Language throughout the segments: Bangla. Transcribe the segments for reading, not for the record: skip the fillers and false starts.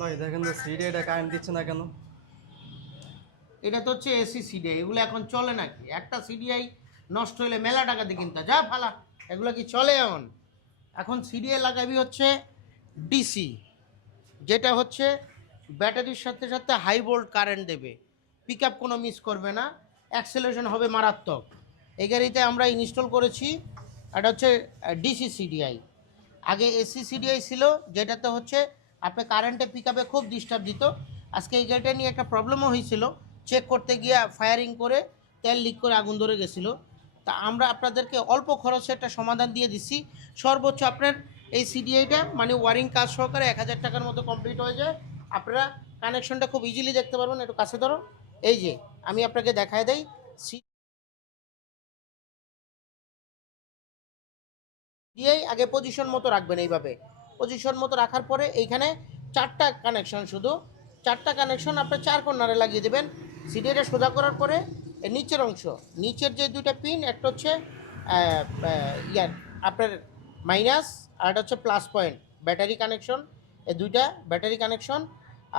ভাই দেখেন তো সিডিআইটা কারেন্ট দিচ্ছে না কেন? এটা তো হচ্ছে এসি সিডিআই, এগুলো এখন চলে নাকি? একটা সিডিআই নষ্ট হলে মেলা টাকা দিয়ে কিনতে হয়। যা ফালা, এগুলো কি চলে? এখন এখন সিডিআই লাগাবি হচ্ছে ডিসি, যেটা হচ্ছে ব্যাটারির সাথে সাথে হাই ভোল্ট কারেন্ট দেবে, পিক আপ কোনো মিস করবে না, অ্যাক্সেলারেশন হবে মারাত্মক। এই গাড়িতে আমরা ইনস্টল করেছি, এটা হচ্ছে ডিসি সিডিআই। আগে এসি সিডিআই ছিল, যেটাতে হচ্ছে আপনি কারেন্টে পিক আপে খুব ডিস্টার্ব দিত। আজকে এই গাড়িটা নিয়ে একটা প্রবলেমও হয়েছিল, চেক করতে গিয়ে ফায়ারিং করে তেল লিক করে আগুন ধরে গেছিলো। তা আমরা আপনাদেরকে অল্প খরচে একটা সমাধান দিয়ে দিচ্ছি। সর্বোচ্চ আপনার এই সিডিআইটা মানে ওয়ারিং কাজ সহকারে 1000 টাকার মতো কমপ্লিট হয়ে যায়। আপনারা কানেকশনটা খুব ইজিলি দেখতে পারবেন। একটু কাছে ধরো, এই যে আমি আপনাকে দেখায় দেই। দিয়েই আগে পজিশন মতো রাখবেন, এইভাবে পজিশন মতো রাখার পরে এইখানে 4টা কানেকশন, শুধু 4টা কানেকশন আপনি 4 কর্নারে লাগিয়ে দেবেন। সিডিটা সোজা করার পরে এর নিচের অংশ, নিচের যে দুইটা পিন, একটা হচ্ছে ইয়ার আপনার মাইনাস, আর একটা হচ্ছে প্লাস পয়েন্ট, ব্যাটারি কানেকশন। এই দুইটা ব্যাটারি কানেকশন।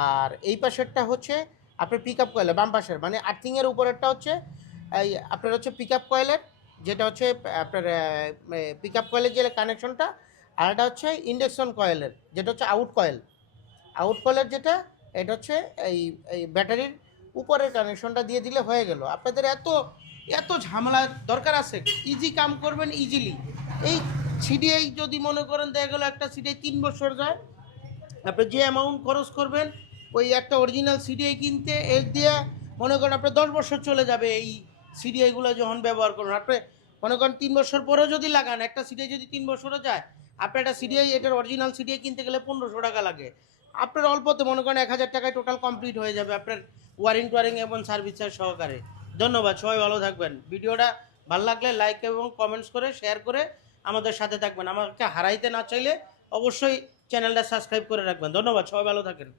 আর এই পাশেরটা হচ্ছে আপনার পিক আপ কয়েলের বাম পাশের, মানে আর্থিংয়ের উপরেরটা হচ্ছে এই আপনার হচ্ছে পিক আপ কয়েলের, যেটা হচ্ছে আপনার পিক আপ কয়েলের যে কানেকশনটা। আর এটা হচ্ছে ইন্ডাকশন কয়েলের, যেটা হচ্ছে আউট কয়েল। আউট কয়েলের যেটা, এটা হচ্ছে এই এই ব্যাটারির উপরের কানেকশনটা দিয়ে দিলে হয়ে গেল। আপনাদের এত এত ঝামেলার দরকার আছে? ইজি কাম করবেন ইজিলি। এই সিডিআই যদি মনে করেন দেখা গেলো একটা সিডিআই 3 বছর যায়, আপনি যে অ্যামাউন্ট খরচ করবেন ওই একটা অরিজিনাল সিডিআই কিনতে, এর দিয়ে মনে করেন আপনার 10 বছর চলে যাবে। এই সিডিআইগুলো যখন ব্যবহার করুন, আপনি মনে করেন 3 বছর পরেও যদি লাগান, একটা সিডিআই যদি 3 বছরও যায়, আপনার একটা সিডিআই, এটার অরিজিনাল সিডিআই কিনতে গেলে 1500 টাকা লাগে। আপনার অল্পতে মনে করেন 1000 টাকায় টোটাল কমপ্লিট হয়ে যাবে আপনার ওয়ারিং টোয়ারিং এবং সার্ভিসের সহকারে। ধন্যবাদ, সবাই ভালো থাকবেন। ভিডিওটা ভালো লাগলে লাইক এবং কমেন্টস করে শেয়ার করে আমাদের সাথে থাকবেন। আমাকে হারাইতে না চাইলে অবশ্যই চ্যানেলটা সাবস্ক্রাইব করে রাখবেন। ধন্যবাদ, সবাই ভালো থাকেন।